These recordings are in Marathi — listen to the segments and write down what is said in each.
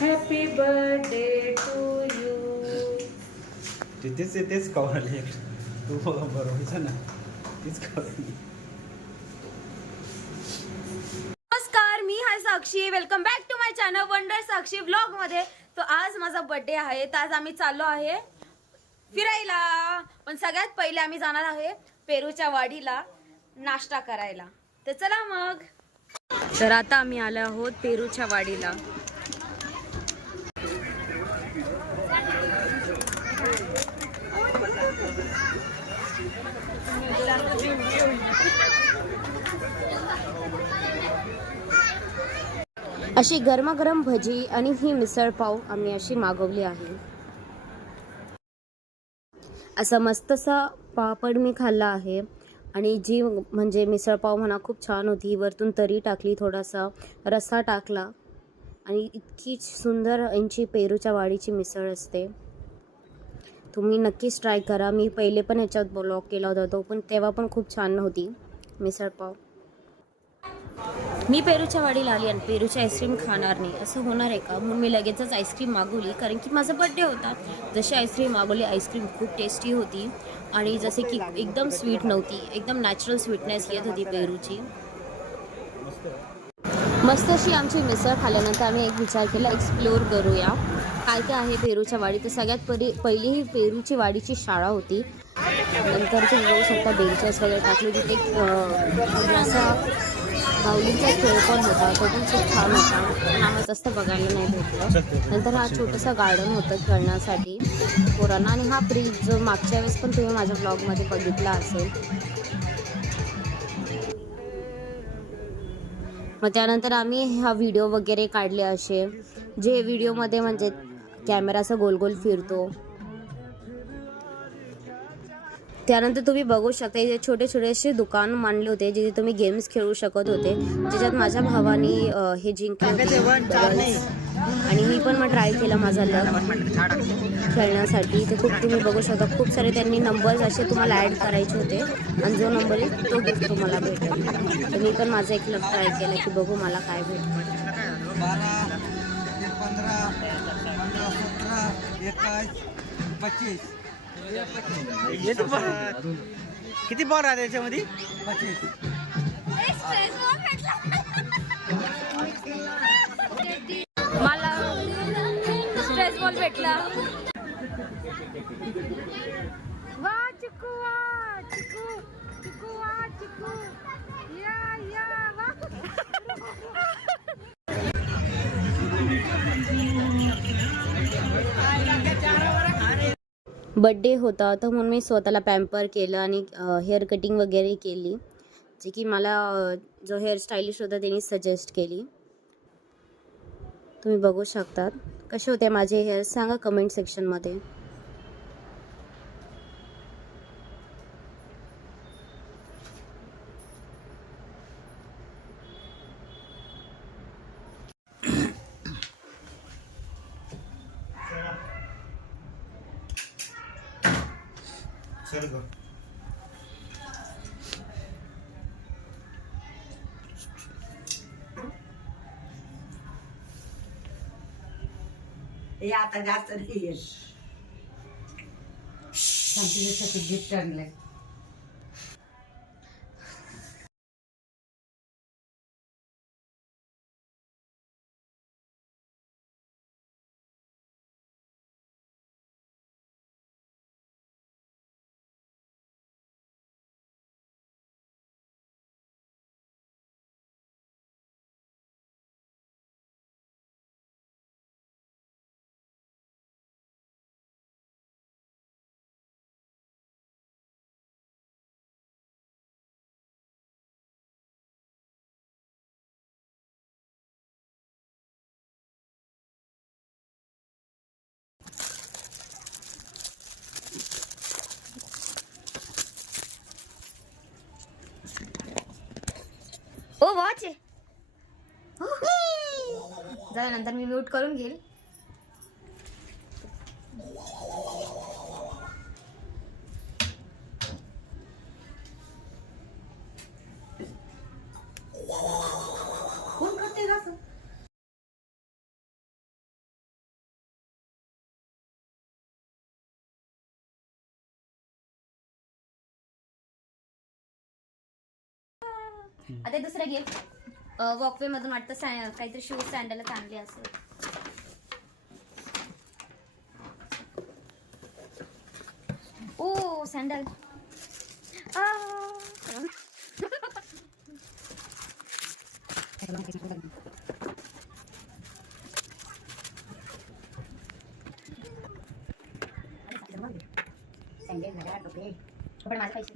Happy birthday to you. तेच कवरले तू बरोबर ना तीच कवरली. नमस्कार, मी हाय Sakshi. Welcome back to my channel wonder Sakshi vlog मध्ये. तो आज माझा बर्थडे आहे, तर आज आम्ही चाललो आहे फिरायला. पण सगळ्यात पहिले आम्ही जाणार आहे पेरूच्या वाडीला नाश्ता करायला. तर चला मग. तर आता आम्ही आलो आहोत पेरूच्या वाडीला. अशी गरमागरम भजी आणि ही मिसळ पाव आम्ही अशी मागवली आहे. असा मस्तसा पापड मी खाल्ला आहे आणि जी म्हणजे मिसळ पाव म्हणा खूप छान होती. वरतून तरी टाकली, थोडासा रस्सा टाकला आणि इतकी सुंदर यांची पेरूच्या वाडीची मिसळ असते. तुम्ही नक्कीच ट्राय करा. मी पहिले पण ह्याच्यात ब्लॉग केला होता तो, पण तेव्हा पण खूप छान होती मिसळ पाव. मी पेरूच्या वाडीला आली आणि पेरूची आईस्क्रीम खाणार नाही असं होणार आहे का, म्हणून मी लगेचच आईस्क्रीम मागवली. कारण की माझा बर्थडे होता. जशी आईस्क्रीम मागवली, आईस्क्रीम खूप टेस्टी होती आणि जसे की एकदम स्वीट नव्हती, एकदम नॅचरल स्वीटनेस येत होती पेरूची. मस्त अशी आमची मिसळ खाल्ल्यानंतर आम्ही एक विचार केला, एक्सप्लोअर करूया काय काय आहे पेरूच्या वाडी. तर सगळ्यात पहिली ही पेरूची वाडीची शाळा होती. नंतर तुम्ही बघू शकता बेंचेस वगैरे टाकले. तिथे असा बाहुलीचा खेळ पण होता, तो पण खूप छान होता, पण आम्हाला जास्त बघायला नाही भेटलं. नंतर हा छोटासा गार्डन होतं खेळण्यासाठी पोरांना. आणि हा ब्रिज जो मागच्या वेळेस पण तुम्ही माझ्या ब्लॉगमध्ये बघितला असेल. मग त्यानंतर आम्ही हा व्हिडिओ वगैरे काढले असे, जे व्हिडिओमध्ये म्हणजे कॅमेरा असा गोल गोल फिरतो. त्यानंतर तुम्ही बघू शकता इथे छोटे छोटेसे दुकान मांडले होते, जिथे तुम्ही गेम्स खेळू शकत होते. ज्याच्यात माझ्या भावाने हे जिंकले होते आणि मी पण मग ट्राय केला माझा लक खेळण्यासाठी. ते खूप तुम्ही बघू शकता, खूप सारे त्यांनी नंबर्स असे तुम्हाला ॲड करायचे होते आणि जो नंबर येईल तो गिफ्ट तुम्हाला भेटेल. तर मी पण माझा एक लक ट्राय केला की बघू मला काय भेटतं. 25 किती बॉल आहे त्याच्यामध्ये? 25. मला स्ट्रेस बॉल भेटला. वा चिकू, वा चिकू, चिकू, वा चिकू, या या वा. बड्डे होता तर म्हणून मी स्वतःला पॅम्पर केलं आणि हेअर कटिंग वगैरे केली, जे की मला जो हेअर स्टायलिश होता त्यांनी सजेस्ट केली. तुम्ही बघू शकतात कसे होते माझे हेअर, सांगा कमेंट सेक्शनमध्ये. चल गो. हे आता जास्त नाही येत. संपल्यासाठी गिफ्ट आणलंय. ओ वॉच आहे. जा, नंतर मी म्यूट करून घेईल. आता दुसरं गिफ्ट वॉकवे मधून वाटतं काहीतरी शूज सँडलच आणले असेल. ओ सँडल.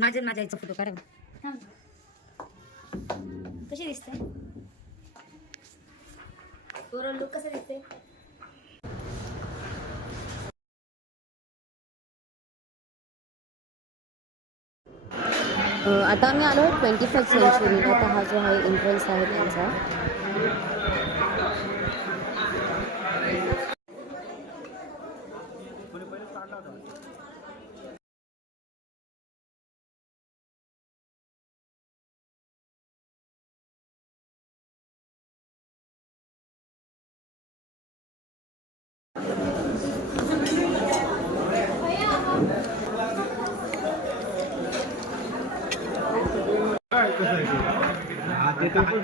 माझ्या आईचा फोटो काढा. कशी दिसते ओव्हरऑल लुक कसं दिसते. आता आम्ही आलो 25 सेंचुरीला. आता हा जो आहे एंट्रन्स आहे त्यांचा.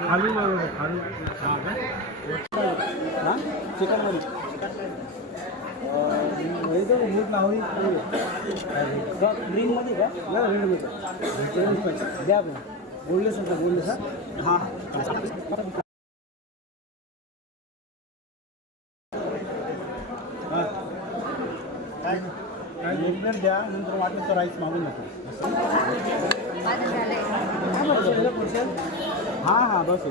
खाली चिकन मध्ये मूठ लावली ग्रीन मध्ये का रेड मध्ये द्या बोलले सर बोलले सर हां एक प्लेट द्या नंतर वाटलं तर राईस मागून नको. हां हां बस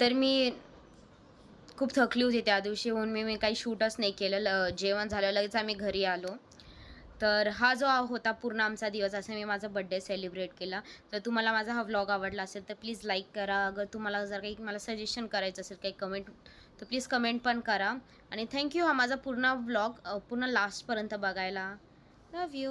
तर मी खूप थकली होती त्या दिवशी म्हणून मी काही शूटच नाही केलं. जेवण झालं लगेच आम्ही घरी आलो. तर हा जो होता पूर्ण आमचा दिवस. असं मी माझा बड्डे सेलिब्रेट केला. तर तुम्हाला माझा हा व्लॉग आवडला असेल तर प्लीज लाईक करा. अगर तुम्हाला जर काही मला सजेशन करायचं असेल काही कमेंट तर प्लीज कमेंट पण करा. आणि थँक्यू हा माझा पूर्ण व्लॉग पूर्ण लास्टपर्यंत बघायला. लव यू.